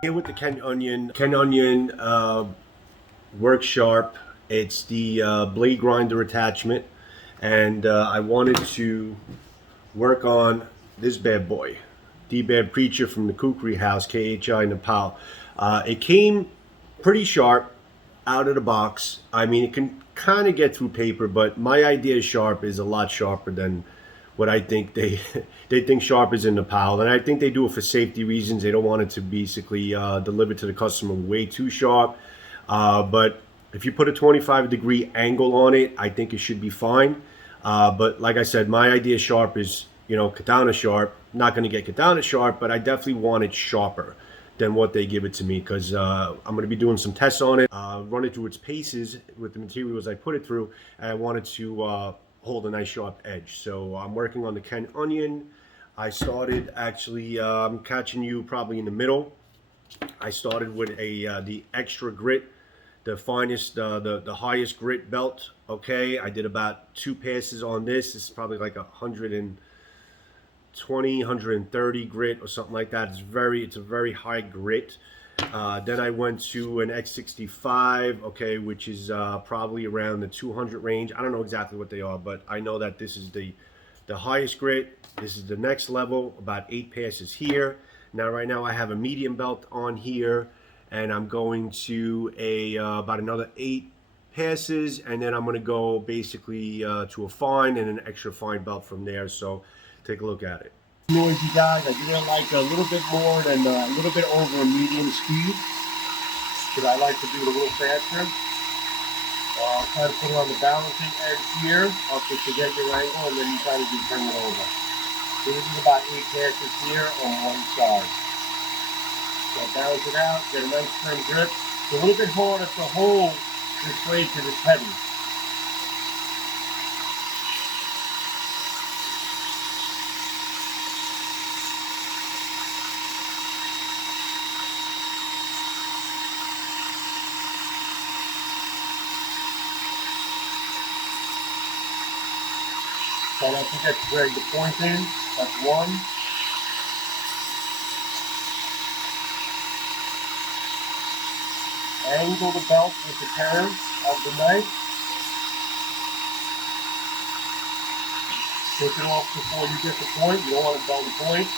Here with the Ken Onion Work Sharp. It's the blade grinder attachment, and I wanted to work on this bad boy, Dbad Preacher from the Kukri House, KHI Nepal. It came pretty sharp out of the box. I mean, it can kind of get through paper, but my idea sharp is a lot sharper than what I think they they think sharp is in Nepal, and I think they do it for safety reasons. They don't want it to basically deliver to the customer way too sharp. But if you put a 25-degree angle on it, I think it should be fine. But like I said, my idea sharp is, katana sharp. Not going to get katana sharp, but I definitely want it sharper than what they give it to me, because I'm going to be doing some tests on it, run it through its paces with the materials I put it through, and I wanted to hold a nice sharp edge. So I'm working on the Ken Onion. I started actually, catching you probably in the middle. I started with the extra grit, the finest, the highest grit belt. Okay, I did about 2 passes on this. This is probably like 120, 130 grit or something like that. It's a very high grit. Then I went to an X65, okay, which is probably around the 200 range. I don't know exactly what they are, but I know that this is the highest grit. This is the next level, about 8 passes here. Now, right now, I have a medium belt on here, and I'm going to about another 8 passes, and then I'm going to go basically to a fine and an extra fine belt from there. So take a look at it. Noisy guys, I did it like a little bit more than a little bit over a medium speed, because I like to do it a little faster. I'll try to put it on the balancing edge here, up to get your angle, and then you kind of just bring it over. So this is about 8 passes here on one side. So balance it out, get a nice firm grip. It's a little bit harder to hold this blade because it's heavy. So I think that's drag the point in. That's one. Angle the belt with the turn of the knife. Take it off before you get the point. You don't want to dull the point.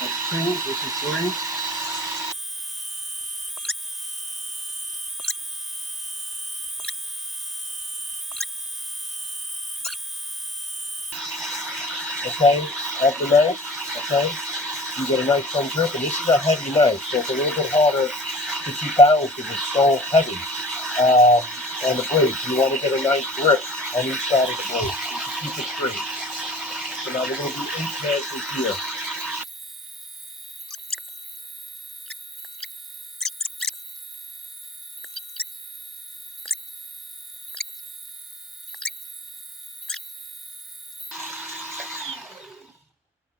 That's 2. This is 3. Okay, off the knife. Okay, you get a nice firm grip, and this is a heavy knife, so it's a little bit harder to keep balance because it's so heavy on the blade. So you want to get a nice grip on each side of the blade to keep it straight. So now we're going to do 8 passes here.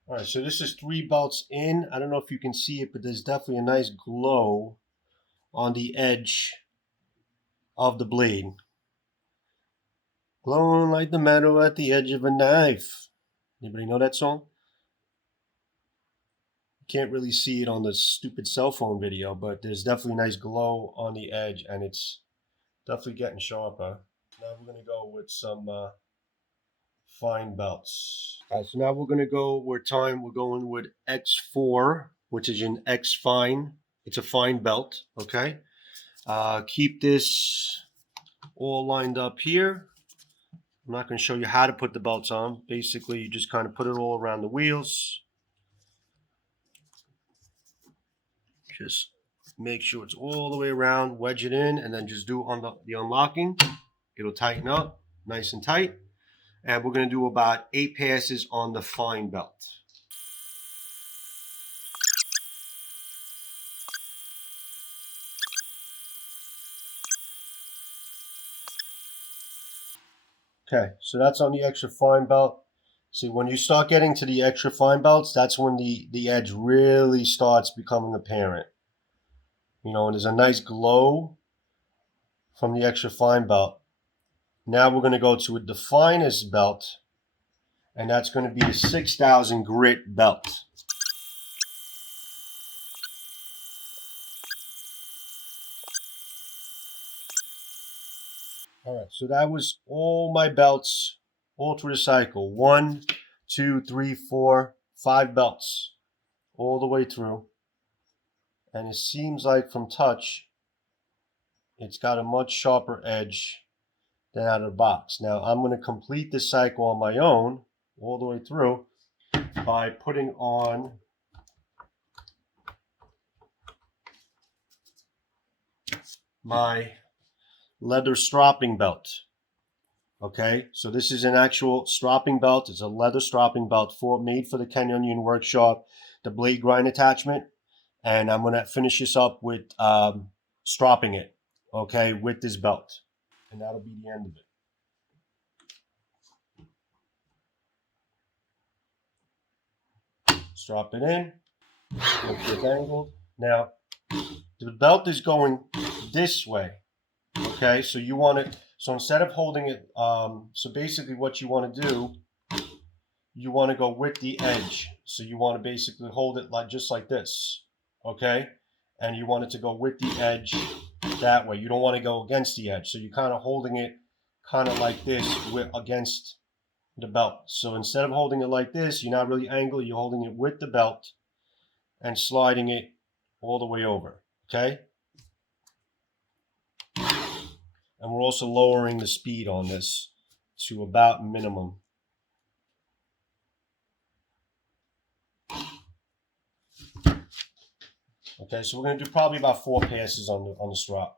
All right, so this is 3 belts in. I don't know if you can see it, but there's definitely a nice glow on the edge of the blade. Glowing like the metal at the edge of a knife. Anybody know that song? Can't really see it on the stupid cell phone video, but there's definitely a nice glow on the edge, and it's definitely getting sharper. Now we're going to go with some fine belts. All right, so now we're going to go, we're going with X4, which is an X fine. It's a fine belt, okay? Keep this all lined up here. I'm not going to show you how to put the belts on. Basically, you just kind of put it all around the wheels. Just make sure it's all the way around, wedge it in, and then just do on the unlocking. It'll tighten up nice and tight. And we're going to do about 8 passes on the fine belt. Okay, so that's on the extra fine belt. See, when you start getting to the extra fine belts, that's when the edge really starts becoming apparent. And there's a nice glow from the extra fine belt. Now we're going to go to the finest belt, and that's going to be the 6,000 grit belt. All right, so that was all my belts all through the cycle. 1, 2, 3, 4, 5 belts all the way through. And it seems like from touch, it's got a much sharper edge than out of the box. Now I'm going to complete this cycle on my own all the way through by putting on my leather stropping belt. Okay, so this is an actual stropping belt. It's a leather stropping belt made for the Canyon Workshop, the blade grind attachment. And I'm going to finish this up with stropping it, okay, with this belt. And that'll be the end of it. Strap it in. Make sure it's angled. Now, the belt is going this way, okay? So you want it, so instead of holding it, so basically what you want to do, you want to go with the edge. So you want to basically hold it like just like this, okay? And you want it to go with the edge that way. You don't want to go against the edge. So you're kind of holding it kind of like this against the belt. So instead of holding it like this, you're not really angled, you're holding it with the belt and sliding it all the way over, okay? And we're also lowering the speed on this to about minimum. Okay, so we're going to do probably about 4 passes on the strap.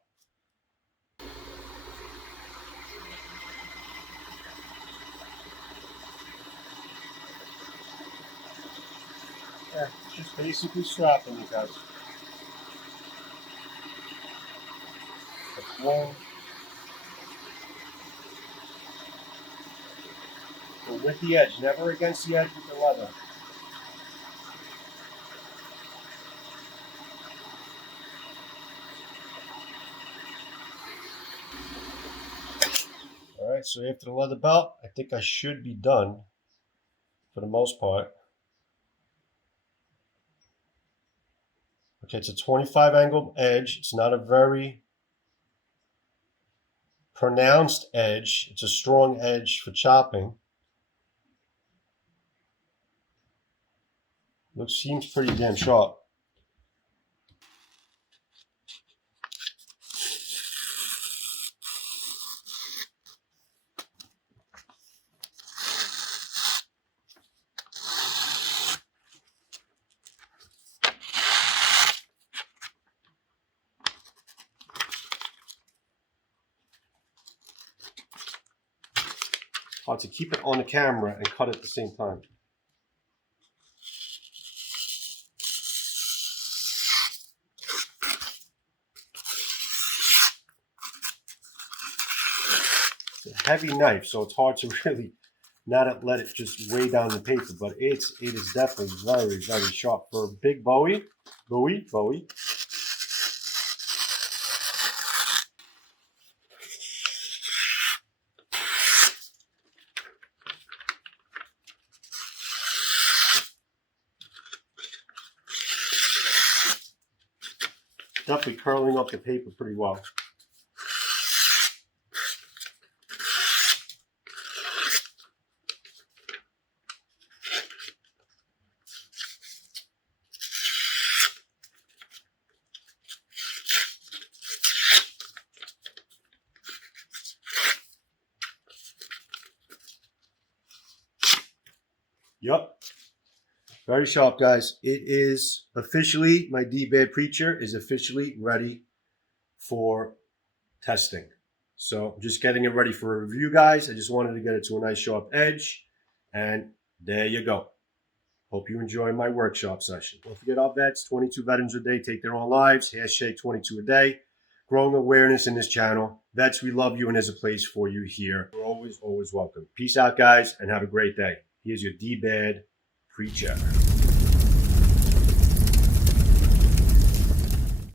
Yeah, just basically strapping it, guys. That's one. Go with the edge, never against the edge with the leather. Alright, so after the leather belt, I think I should be done for the most part. Okay, it's a 25 angle edge. It's not a very pronounced edge. It's a strong edge for chopping. Seems pretty damn sharp. Hard to keep it on the camera and cut at the same time. It's a heavy knife, so it's hard to really not let it just weigh down the paper, but it is definitely very, very sharp for a big Bowie. Definitely curling up the paper pretty well. Yep. Very sharp, guys. It is officially, my Dbad preacher is officially ready for testing. So I'm just getting it ready for a review, guys. I just wanted to get it to a nice sharp edge. And there you go. Hope you enjoy my workshop session. Don't forget our vets, 22 veterans a day take their own lives. Hashtag 22 a day. Growing awareness in this channel. Vets, we love you and there's a place for you here. You're always, always welcome. Peace out, guys, and have a great day. Here's your Dbad preacher.